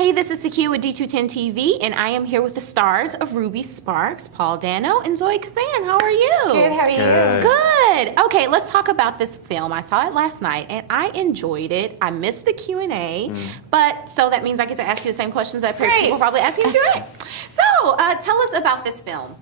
Hey, this is Takiyah with D210 TV, and I am here with the stars of Ruby Sparks, Paul Dano and Zoe Kazan. How are you? Good, how are you? Good. Okay, let's talk about this film. I saw it last night, and I enjoyed it. I missed the Q&A, but so that means I get to ask you the same questions that people probably ask you in Q&A. So, tell us about this film.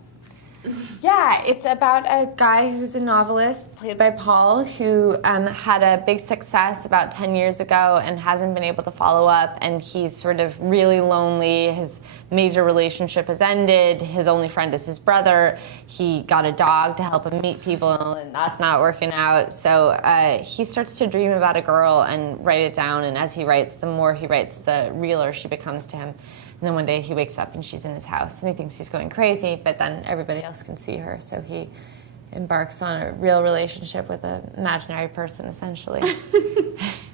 Yeah, it's about a guy who's a novelist, played by Paul, who had a big success about 10 years ago and hasn't been able to follow up, and he's sort of really lonely. His major relationship has ended. His only friend is his brother. He got a dog to help him meet people, and that's not working out. So he starts to dream about a girl and write it down, and as he writes, the more he writes, the realer she becomes to him. And then one day he wakes up and she's in his house and he thinks he's going crazy, but then everybody else can see her. So he embarks on a real relationship with an imaginary person, essentially.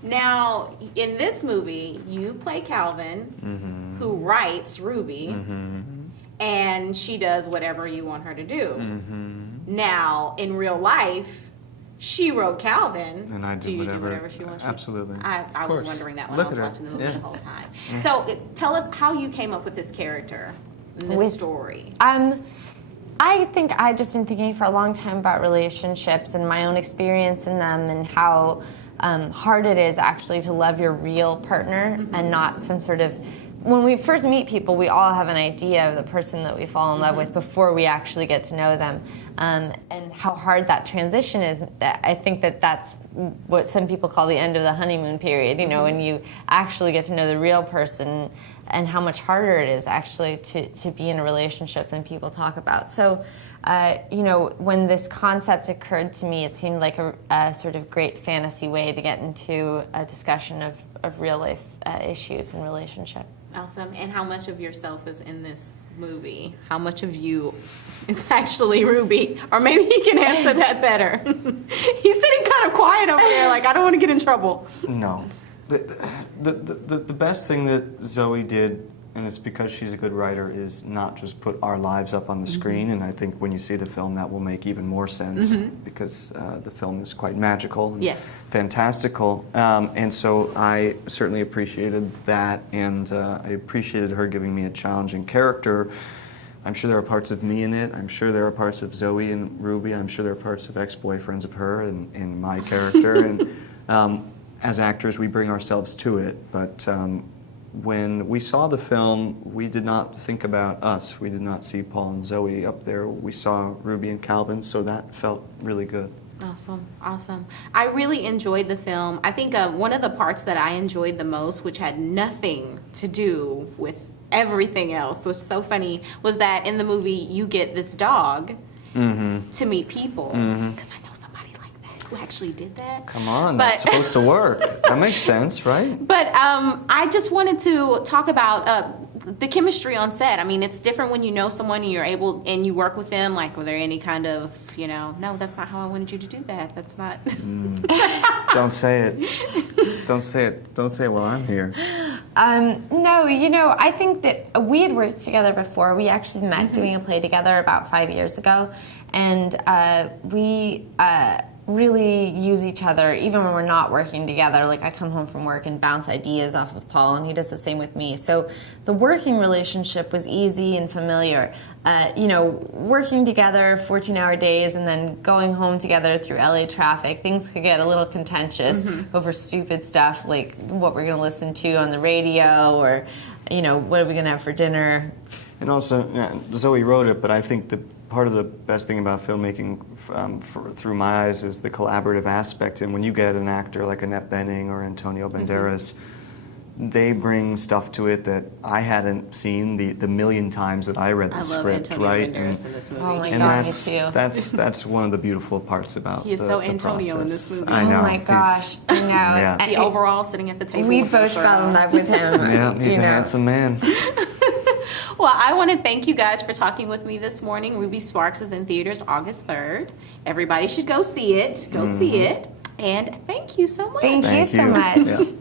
Now, in this movie, you play Calvin, who writes Ruby, and she does whatever you want her to do. Now, in real life, she wrote Calvin. And I do you whatever. do whatever she wants you to? Absolutely. I was wondering that when I was watching the movie the whole time. Yeah. So tell us how you came up with this character, this story. I think I've just been thinking for a long time about relationships and my own experience in them and how hard it is actually to love your real partner and not some sort of... When we first meet people, we all have an idea of the person that we fall in love with before we actually get to know them. And how hard that transition is. I think that that's what some people call the end of the honeymoon period, you know, when you actually get to know the real person and how much harder it is actually to be in a relationship than people talk about. So, you know, when this concept occurred to me, it seemed like a sort of great fantasy way to get into a discussion of real life issues and relationship. Awesome. And how much of yourself is in this movie? How much of you is actually Ruby? Or maybe he can answer that better. He's sitting kind of quiet over there, like, I don't want to get in trouble. No. The best thing that Zoe did, and it's because she's a good writer, is not just put our lives up on the screen, and I think when you see the film that will make even more sense because the film is quite magical and fantastical. And so I certainly appreciated that, and I appreciated her giving me a challenging character. I'm sure there are parts of me in it. I'm sure there are parts of Zoe and Ruby. I'm sure there are parts of ex-boyfriends of her and my character. And as actors, we bring ourselves to it, but when we saw the film, we did not think about us. We did not see Paul and Zoe up there. We saw Ruby and Calvin, so that felt really good. Awesome, awesome. I really enjoyed the film. I think one of the parts that I enjoyed the most, which had nothing to do with everything else, which is so funny, was that in the movie you get this dog to meet people. Because I know somebody like that who actually did that. Come on, that's supposed to work. That makes sense, right? But I just wanted to talk about the chemistry on set. I mean, it's different when you know someone and you're able, and you work with them. Like, were there any kind of, you know, no, that's not how I wanted you to do that. That's not. Don't say it. Don't say it. Don't say it while I'm here. No, you know, I think that we had worked together before. We actually met doing a play together about 5 years ago, and we really use each other even when we're not working together. Like, I come home from work and bounce ideas off of Paul, and he does the same with me. So the working relationship was easy and familiar. You know, working together 14-hour days and then going home together through LA traffic, things could get a little contentious over stupid stuff like what we're going to listen to on the radio, or, you know, what are we going to have for dinner. And also, Zoe wrote it, but I think the part of the best thing about filmmaking through my eyes is the collaborative aspect. And when you get an actor like Annette Bening or Antonio Banderas, they bring stuff to it that I hadn't seen the million times that I read the script, Antonio right? Banderas in this movie. Oh my And God, me too. that's one of the beautiful parts about He is the, so the Antonio in process. this movie. I know. Oh my gosh, I know. Yeah. The overall sitting at the table. We with the both shirt fell in on. love with him. Yeah, he's you a know. handsome man. Well, I want to thank you guys for talking with me this morning. Ruby Sparks is in theaters August 3rd. Everybody should go see it. Go see it. And thank you so much. Thank you so much. Yeah.